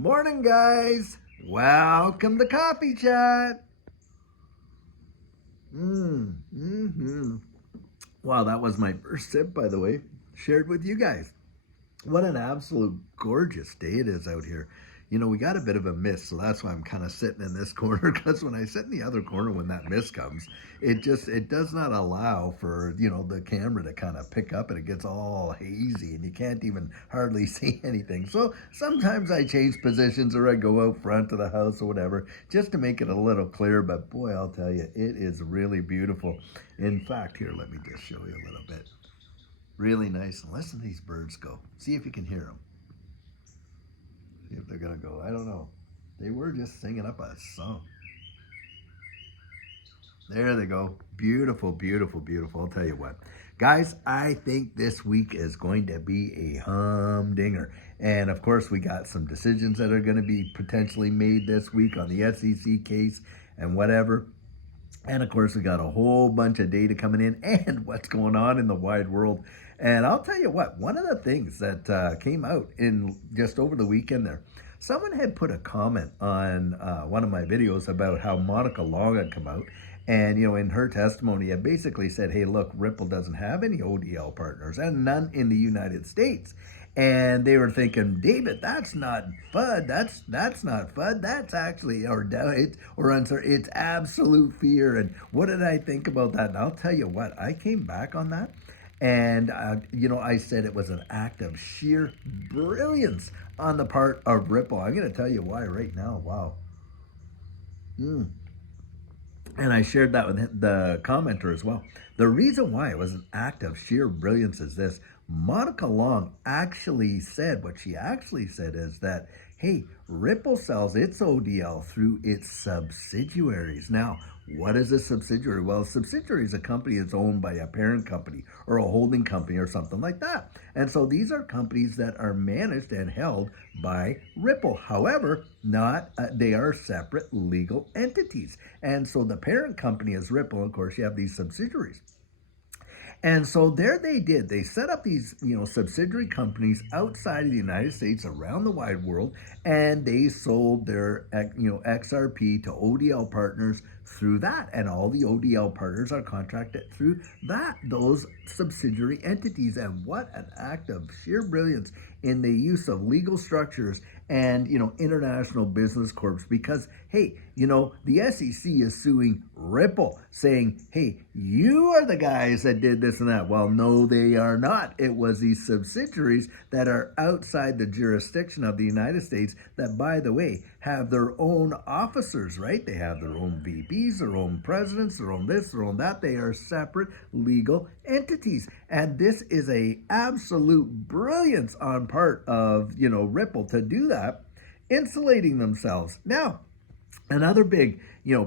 Morning, guys. Welcome to Coffee Chat. Mm-hmm. Wow, that was my first sip, by the way. Shared with you guys. What an absolute gorgeous day it is out here. We got a bit of a mist, so that's why I'm kind of sitting in this corner. Because when I sit in the other corner, when that mist comes, it does not allow for the camera to kind of pick up, and it gets all hazy, and you can't even hardly see anything. So sometimes I change positions, or I go out front of the house or whatever, just to make it a little clearer. But boy, I'll tell you, it is really beautiful. In fact, here, let me just show you a little bit. Really nice. And listen to these birds go. See if you can hear them. See if they're going to go. I don't know. They were just singing up a song. There they go. Beautiful, beautiful, beautiful. I'll tell you what. Guys, I think this week is going to be a humdinger. And of course, we got some decisions that are going to be potentially made this week on the SEC case and whatever. And of course, we got a whole bunch of data coming in and what's going on in the wide world. And I'll tell you what, one of the things that came out in just over the weekend there, someone had put a comment on one of my videos about how Monica Long had come out. And, in her testimony, it basically said, hey, look, Ripple doesn't have any ODL partners and none in the United States. And they were thinking, David, that's not FUD. That's not FUD. That's actually, it's absolute fear. And what did I think about that? And I'll tell you what, I came back on that. And, I said it was an act of sheer brilliance on the part of Ripple. I'm going to tell you why right now. Wow. And I shared that with the commenter as well. The reason why it was an act of sheer brilliance is this. Monica Long actually said, what she actually said is that, hey, Ripple sells its ODL through its subsidiaries. Now, what is a subsidiary? Well, a subsidiary is a company that's owned by a parent company or a holding company or something like that. And so these are companies that are managed and held by Ripple. However, they are separate legal entities. And so the parent company is Ripple. Of course, you have these subsidiaries. And so there they did. They set up these, subsidiary companies outside of the United States, around the wide world, and they sold their, XRP to ODL partners through that. And all the ODL partners are contracted through those subsidiary entities. And what an act of sheer brilliance in the use of legal structures and, international business corps. Because, hey, the SEC is suing Ripple, saying, hey, you are the guys that did this and that. Well, no, they are not. It was these subsidiaries that are outside the jurisdiction of the United States that, by the way, have their own officers, right? They have their own VPs, their own presidents, their own this, their own that. They are separate legal entities. And this is a absolute brilliance on part of, Ripple to do that, insulating themselves. Now, another big,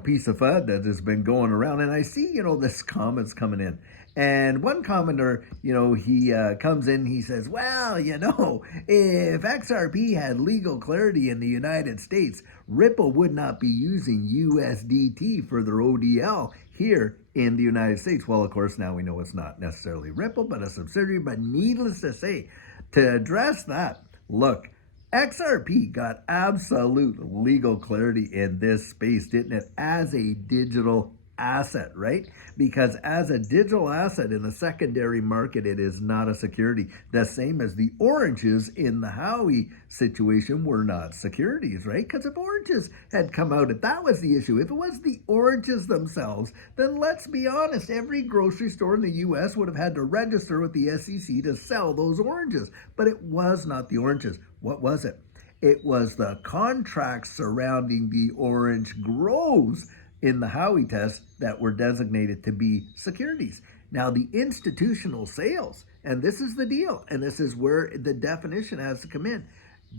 piece of FUD that has been going around, and I see, this comments coming in. And one commenter, he comes in, he says, well, if XRP had legal clarity in the United States, Ripple would not be using USDT for their ODL here in the United States. Well, of course, now we know it's not necessarily Ripple, but a subsidiary. But needless to say, to address that, look, XRP got absolute legal clarity in this space, didn't it? As a digital asset, right? Because as a digital asset in the secondary market, it is not a security. The same as the oranges in the Howie situation were not securities, right? Because if oranges had come out, if that was the issue, if it was the oranges themselves, then let's be honest, every grocery store in the US would have had to register with the SEC to sell those oranges. But it was not the oranges. What was it? It was the contracts surrounding the orange grows in the Howey test that were designated to be securities. Now, the institutional sales, and this is the deal, and this is where the definition has to come in.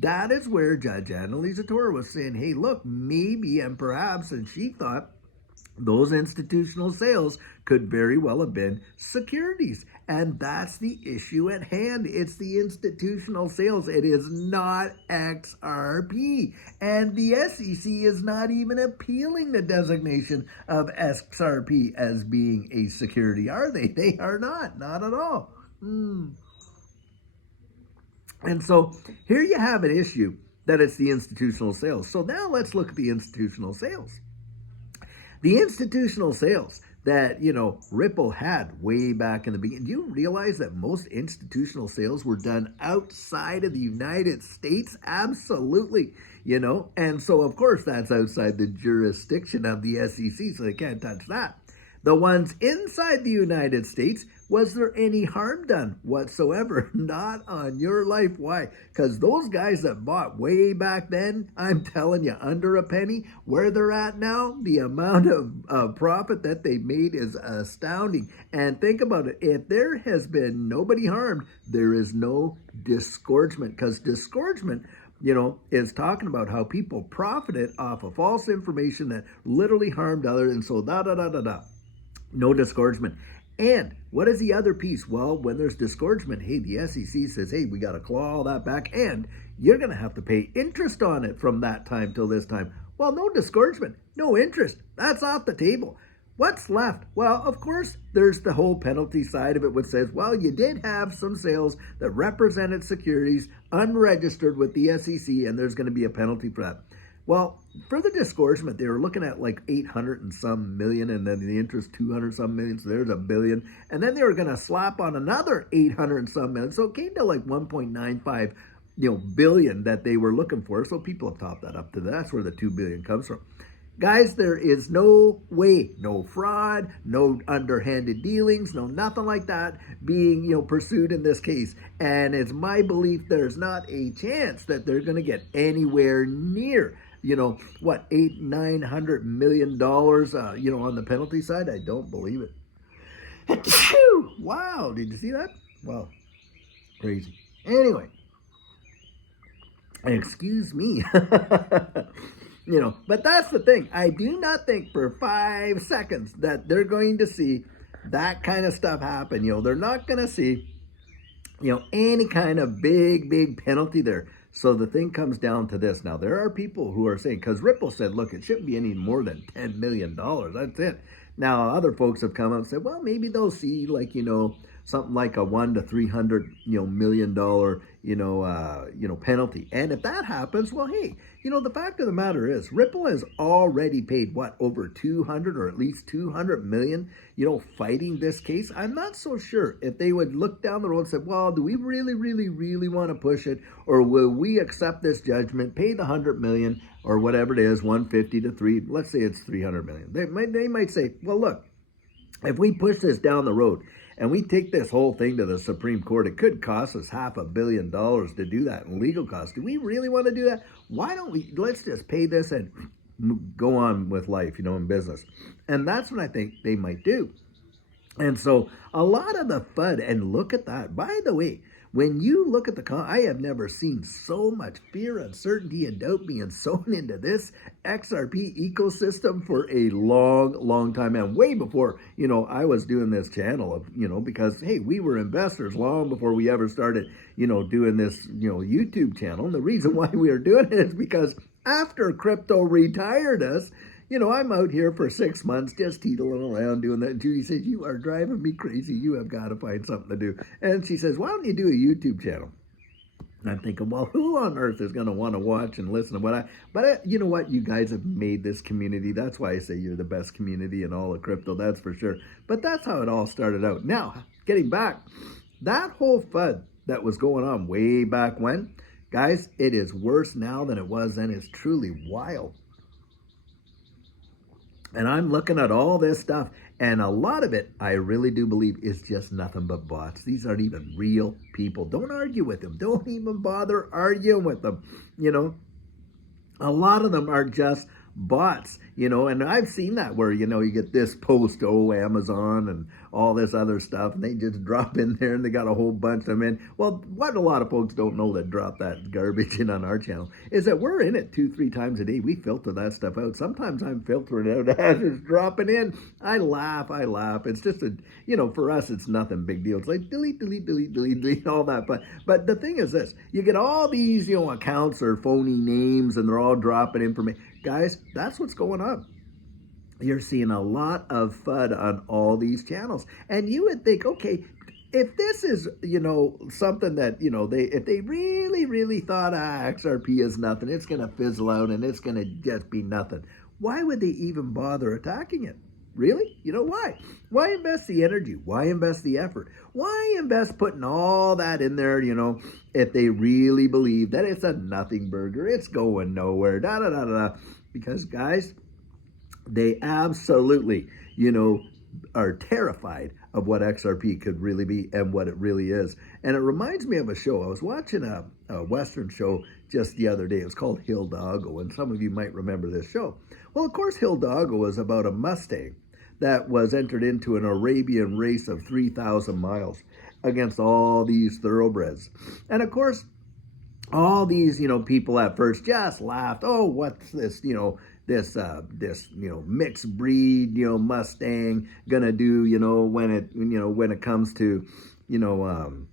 That is where Judge Annalisa Torre was saying, hey, look, maybe and perhaps, and she thought those institutional sales could very well have been securities. And that's the issue at hand. It's the institutional sales. It is not XRP. And the SEC is not even appealing the designation of XRP as being a security, are they? They are not at all. And so here you have an issue that it's the institutional sales. So now let's look at the institutional sales. The institutional sales that, Ripple had way back in the beginning. Do you realize that most institutional sales were done outside of the United States? Absolutely. And so of course that's outside the jurisdiction of the SEC, so they can't touch that. The ones inside the United States, was there any harm done whatsoever? Not on your life. Why? Because those guys that bought way back then, I'm telling you, under a penny, where they're at now, the amount of profit that they made is astounding. And think about it. If there has been nobody harmed, there is no disgorgement, because disgorgement, is talking about how people profited off of false information that literally harmed others. And so no disgorgement. And what is the other piece? Well, when there's disgorgement, hey, the SEC says, hey, we got to claw all that back, and you're going to have to pay interest on it from that time till this time. Well, no disgorgement, no interest. That's off the table. What's left? Well, of course, there's the whole penalty side of it, which says, well, you did have some sales that represented securities unregistered with the SEC, and there's going to be a penalty for that. Well, for the disgorgement, they were looking at like 800 and some million, and then the interest 200 some million, so there's $1 billion. And then they were going to slap on another 800 and some million. So it came to like 1.95 billion that they were looking for. So people have topped that up to that. That's where the 2 billion comes from. Guys, there is no way, no fraud, no underhanded dealings, no nothing like that being, pursued in this case. And it's my belief there's not a chance that they're going to get anywhere near, $800-900 million, on the penalty side. I don't believe it. Wow, did you see that? Wow, crazy. Anyway, excuse me. But that's the thing. I do not think for 5 seconds that they're going to see that kind of stuff happen. They're not going to see, any kind of big penalty there. So the thing comes down to this. Now, there are people who are saying, because Ripple said, look, it shouldn't be any more than $10 million. That's it. Now, other folks have come out and said, well, maybe they'll see something like a $100 to $300 million penalty. And if that happens, well, hey, the fact of the matter is Ripple has already paid over 200 or at least 200 million, fighting this case. I'm not so sure if they would look down the road and say, well, do we really want to push it, or will we accept this judgment, pay the 100 million or whatever it is, 150 to 3, let's say it's 300 million. They might say, well, look, if we push this down the road and we take this whole thing to the Supreme Court, it could cost us $500 million to do that in legal costs. Do we really want to do that? Why don't let's just pay this and go on with life, in business. And that's what I think they might do. And so a lot of the FUD, and look at that. By the way, when you look at I have never seen so much fear, uncertainty, and doubt being sown into this XRP ecosystem for a long time. And way before, I was doing this channel because, hey, we were investors long before we ever started, doing this, YouTube channel. And the reason why we were doing it is because after crypto retired us, I'm out here for 6 months just teetling around doing that. And Judy says, you are driving me crazy. You have got to find something to do. And she says, why don't you do a YouTube channel? And I'm thinking, well, who on earth is going to want to watch and listen to what you know what? You guys have made this community. That's why I say you're the best community in all of crypto. That's for sure. But that's how it all started out. Now, getting back, that whole FUD that was going on way back when, guys, it is worse now than it was then. It's truly wild. And I'm looking at all this stuff, and a lot of it, I really do believe, is just nothing but bots. These aren't even real people. Don't argue with them. Don't even bother arguing with them. A lot of them are just bots, and I've seen that where, you get this post, Amazon and all this other stuff, and they just drop in there and they got a whole bunch of them in. Well, what a lot of folks don't know that drop that garbage in on our channel is that we're in it 2-3 times a day. We filter that stuff out. Sometimes I'm filtering it out as it's dropping in. I laugh. It's just for us, it's nothing big deal. It's like delete, all that. But the thing is this, you get all these, accounts or phony names, and they're all dropping information. Guys, that's what's going on. You're seeing a lot of FUD on all these channels. And you would think, okay, if this is, something that, if they really, really thought, XRP is nothing, it's going to fizzle out and it's going to just be nothing, why would they even bother attacking it? Really? Why? Why invest the energy? Why invest the effort? Why invest putting all that in there, if they really believe that it's a nothing burger, it's going nowhere, da da da da. Because, guys, they absolutely, are terrified of what XRP could really be and what it really is. And it reminds me of a show. I was watching a Western show just the other day. It was called Hidalgo, and some of you might remember this show. Well, of course, Hidalgo was about a Mustang that was entered into an Arabian race of 3,000 miles against all these thoroughbreds. And of course, all these, people at first just laughed. Oh, what's this, this mixed breed, Mustang gonna do, when it comes to, you know,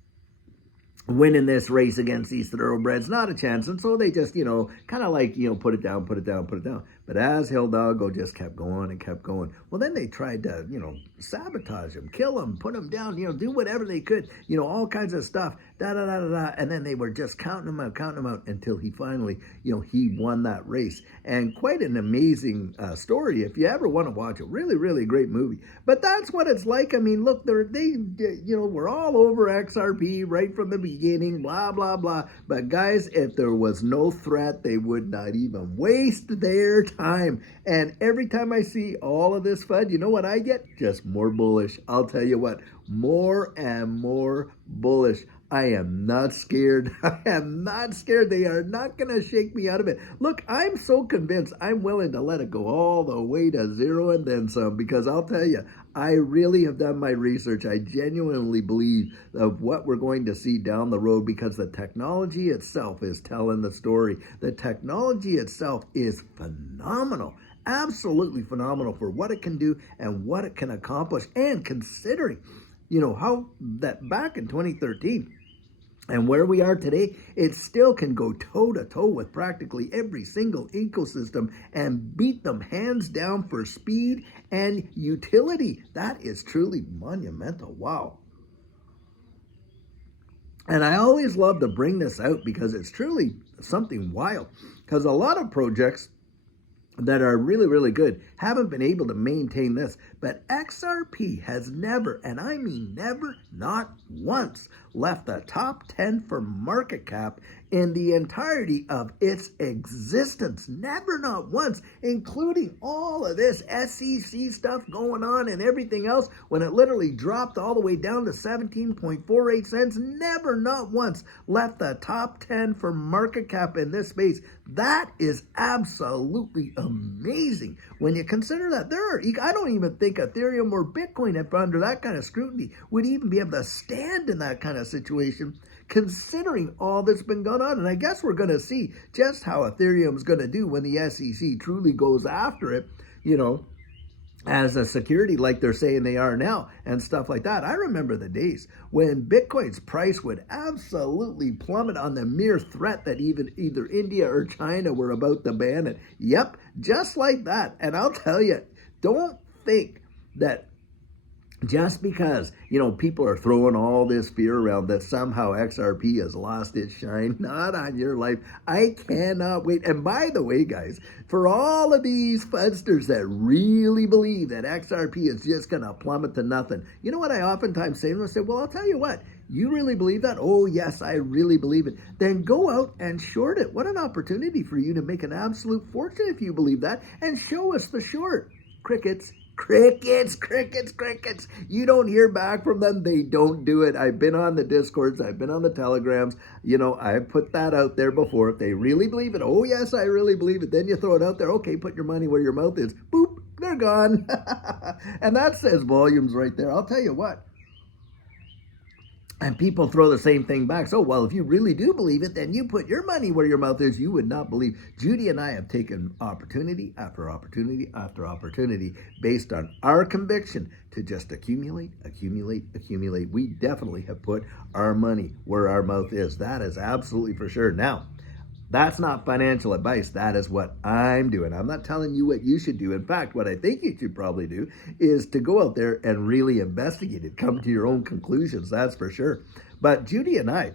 winning this race against these thoroughbreds, not a chance. And so they just, kind of like, put it down, put it down, put it down. But as Hidalgo just kept going and kept going, well, then they tried to, sabotage him, kill him, put him down, do whatever they could, all kinds of stuff, da da da da da. And then they were just counting him out until he finally, he won that race. And quite an amazing story. If you ever want to watch it, really, really great movie. But that's what it's like. I mean, look, we're all over XRP right from the beginning, blah, blah, blah. But guys, if there was no threat, they would not even waste their time. And every time I see all of this FUD, you know what I get? Just more bullish. I'll tell you what, more and more bullish. I am not scared. I am not scared. They are not going to shake me out of it. Look, I'm so convinced I'm willing to let it go all the way to zero and then some, because I'll tell you, I really have done my research. I genuinely believe of what we're going to see down the road, because the technology itself is telling the story. The technology itself is phenomenal. Absolutely phenomenal for what it can do and what it can accomplish. And considering, how that back in 2013, and where we are today, it still can go toe-to-toe with practically every single ecosystem and beat them hands down for speed and utility. That is truly monumental. Wow. And I always love to bring this out because it's truly something wild. Because a lot of projects that are really, really good haven't been able to maintain this. But XRP has never, and I mean never, not once, left the top 10 for market cap in the entirety of its existence. Never, not once, including all of this SEC stuff going on and everything else, when it literally dropped all the way down to 17.48 cents. Never, not once, left the top 10 for market cap in this space. That is absolutely amazing when you consider that I don't even think Ethereum or Bitcoin, if under that kind of scrutiny, would even be able to stand in that kind of situation, considering all that's been going on. And I guess we're going to see just how Ethereum's going to do when the SEC truly goes after it, as a security like they're saying they are now and stuff like that. I remember the days when Bitcoin's price would absolutely plummet on the mere threat that either India or China were about to ban it. Yep, just like that. And I'll tell you, don't think that just because, people are throwing all this fear around that somehow XRP has lost its shine. Not on your life. I cannot wait. And by the way, guys, for all of these fudsters that really believe that XRP is just going to plummet to nothing, you know what I oftentimes say to them? I say, well, I'll tell you what. You really believe that? Oh, yes, I really believe it. Then go out and short it. What an opportunity for you to make an absolute fortune if you believe that. And show us the short. Crickets. Crickets, crickets, crickets. You don't hear back from them. They don't do it. I've been on the Discords. I've been on the Telegrams. I put that out there before. If they really believe it, oh, yes, I really believe it. Then you throw it out there. Okay, put your money where your mouth is. Boop, they're gone. And that says volumes right there. I'll tell you what. And people throw the same thing back. So, well, if you really do believe it, then you put your money where your mouth is. You would not believe. Judy and I have taken opportunity after opportunity after opportunity based on our conviction to just accumulate, accumulate, accumulate. We definitely have put our money where our mouth is. That is absolutely for sure. Now, That's not financial advice. That is what I'm doing. I'm not telling you what you should do. In fact, what I think you should probably do is to go out there and really investigate it, come to your own conclusions. That's for sure. But Judy and I,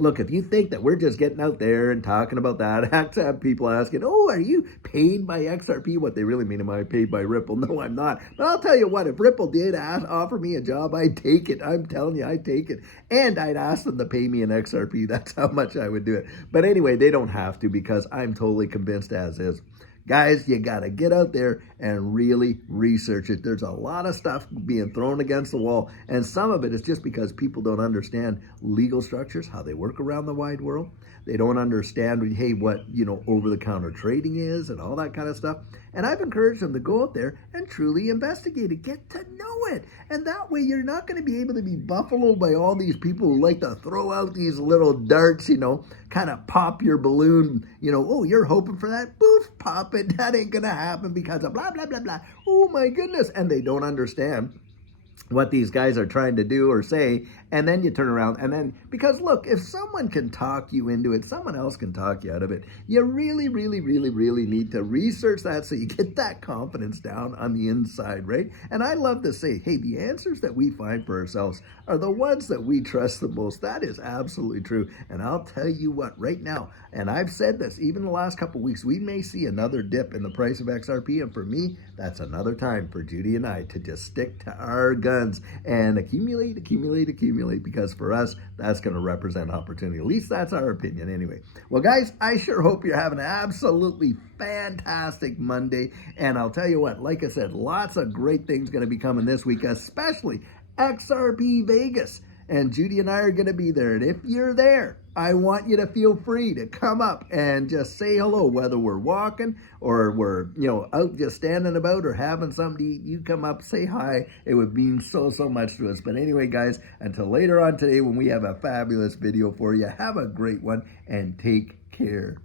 look, if you think that we're just getting out there and talking about that, I have people asking, oh, are you paid by XRP? What they really mean, am I paid by Ripple? No, I'm not. But I'll tell you what, if Ripple did offer me a job, I'd take it. I'm telling you, I'd take it. And I'd ask them to pay me in XRP. That's how much I would do it. But anyway, they don't have to because I'm totally convinced as is. Guys, you got to get out there and really research it. There's a lot of stuff being thrown against the wall, and some of it is just because people don't understand legal structures, how they work around the wide world. They don't understand, hey, what, over-the-counter trading is and all that kind of stuff. And I've encouraged them to go out there and truly investigate it, get to know it. And that way you're not going to be able to be buffaloed by all these people who like to throw out these little darts, kind of pop your balloon, oh, you're hoping for that, poof, pop it. That ain't going to happen because of blah, blah, blah, blah. Oh, my goodness. And they don't understand what these guys are trying to do or say, and then you turn around and then, because look, if someone can talk you into it, someone else can talk you out of it. You really, really, really, really need to research that so you get that confidence down on the inside, right? And I love to say, hey, the answers that we find for ourselves are the ones that we trust the most. That is absolutely true. And I'll tell you what, right now, and I've said this, even the last couple of weeks, we may see another dip in the price of XRP. And for me, that's another time for Judy and I to just stick to our guns and accumulate, because for us, that's going to represent opportunity. At least that's our opinion anyway. Well, guys, I sure hope you're having an absolutely fantastic Monday. And I'll tell you what, like I said, lots of great things going to be coming this week, especially XRP Vegas. And Judy and I are going to be there. And if you're there, I want you to feel free to come up and just say hello, whether we're walking or we're, out just standing about or having something to eat. You come up, say hi. It would mean so, so much to us. But anyway, guys, until later on today when we have a fabulous video for you, have a great one and take care.